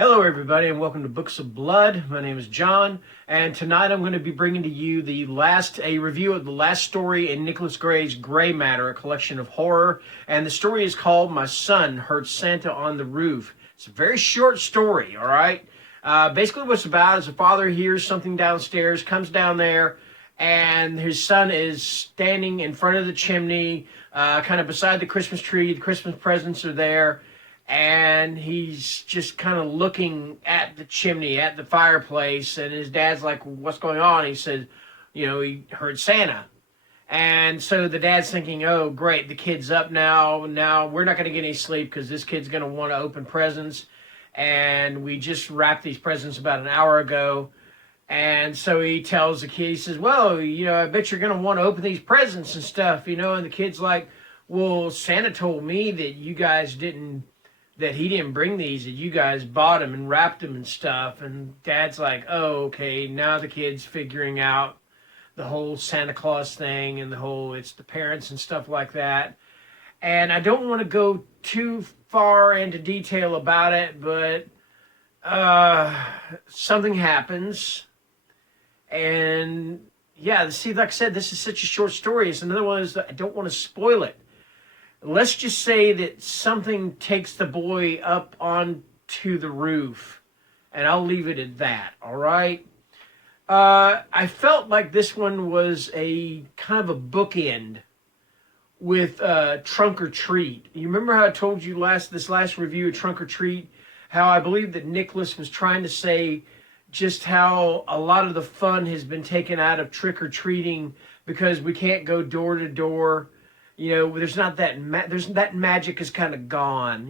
Hello everybody and welcome to Books of Blood. My name is John, and tonight I'm going to be bringing to you a review of the last story in Nicholas Gray's Graymatter, a collection of horror, and the story is called My Son Heard Santa on the Roof. It's a very short story, all right? Basically what it's about is a father hears something downstairs, comes down there, and his son is standing in front of the chimney, kind of beside the Christmas tree. The Christmas presents are there. And he's just kind of looking at the chimney, at the fireplace, and his dad's like, what's going on? He said, he heard Santa. And so the dad's thinking, oh, great, the kid's up now. Now we're not going to get any sleep because this kid's going to want to open presents. And we just wrapped these presents about an hour ago. And so he tells the kid, he says, well, I bet you're going to want to open these presents and stuff, and the kid's like, well, Santa told me that he didn't bring these, that you guys bought them and wrapped them and stuff. And Dad's like, oh, okay, now the kid's figuring out the whole Santa Claus thing and it's the parents and stuff like that. And I don't want to go too far into detail about it, but something happens. And yeah, see, like I said, this is such a short story. It's another one that I don't want to spoil it. Let's just say that something takes the boy up onto the roof, and I'll leave it at that, all right? I felt like this one was a kind of a bookend with Trunk or Treat. You remember how I told you this last review of Trunk or Treat, how I believe that Nicholas was trying to say just how a lot of the fun has been taken out of trick-or-treating because we can't go door to door. There's not that magic is kind of gone,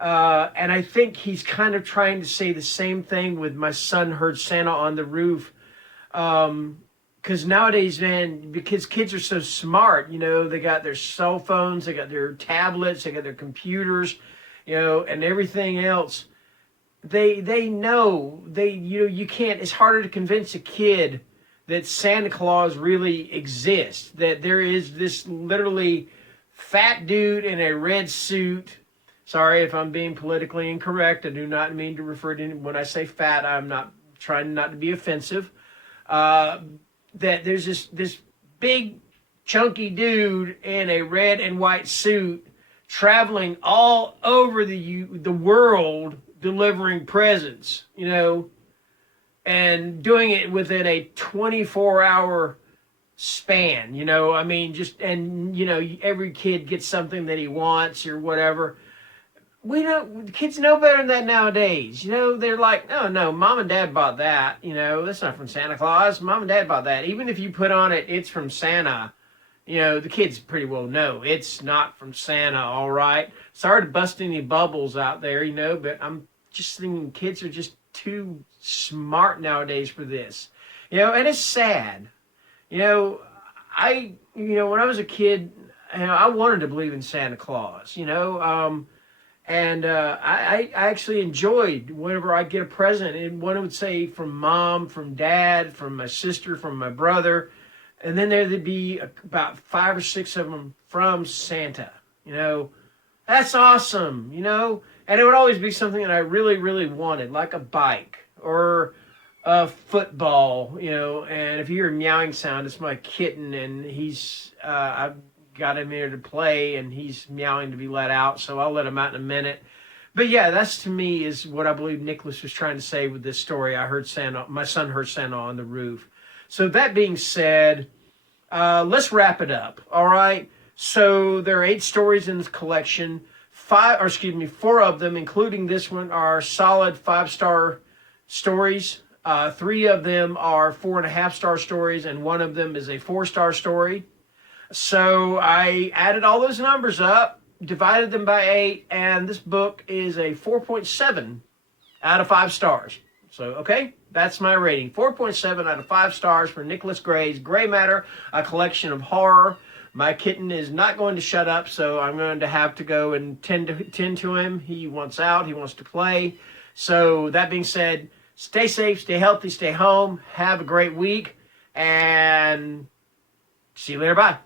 and I think he's kind of trying to say the same thing with My Son Heard Santa on the Roof. Because nowadays, man, because kids are so smart, they got their cell phones, they got their tablets, they got their computers, and everything else. They know, you can't, it's harder to convince a kid that Santa Claus really exists, that there is this literally fat dude in a red suit. Sorry if I'm being politically incorrect. I do not mean to refer to, when I say fat, I'm not trying not to be offensive. That there's this big chunky dude in a red and white suit traveling all over the world delivering presents, and doing it within a 24-hour span, every kid gets something that he wants or whatever. Kids know better than that nowadays. They're like, no, Mom and Dad bought that. That's not from Santa Claus. Mom and Dad bought that. Even if you put on it, it's from Santa, the kids pretty well know it's not from Santa, all right? Sorry to bust any bubbles out there, but I'm just thinking kids are just too smart nowadays for this, and it's sad. When I was a kid, I wanted to believe in Santa Claus, and I actually enjoyed whenever I get a present, and one would say from Mom, from Dad, from my sister, from my brother, and then there'd be about 5 or 6 of them from Santa. That's awesome, and it would always be something that I really, really wanted, like a bike or a football, and if you hear a meowing sound, it's my kitten, and I've got him here to play, and he's meowing to be let out, so I'll let him out in a minute. But yeah, that's to me is what I believe Nicholas was trying to say with this story. My son heard Santa on the roof. So that being said, let's wrap it up, all right? So there are 8 stories in this collection. 4 of them, including this one, are solid 5-star stories. 3 of them are 4.5-star stories, and 1 of them is a 4-star story. So I added all those numbers up, divided them by 8, and this book is a 4.7 out of 5 stars. So, okay, that's my rating. 4.7 out of 5 stars for Nicholas Gray's Graymatter, a collection of horror. My kitten is not going to shut up, so I'm going to have to go and tend to him. He wants out. He wants to play. So that being said, stay safe, stay healthy, stay home. Have a great week, and see you later. Bye.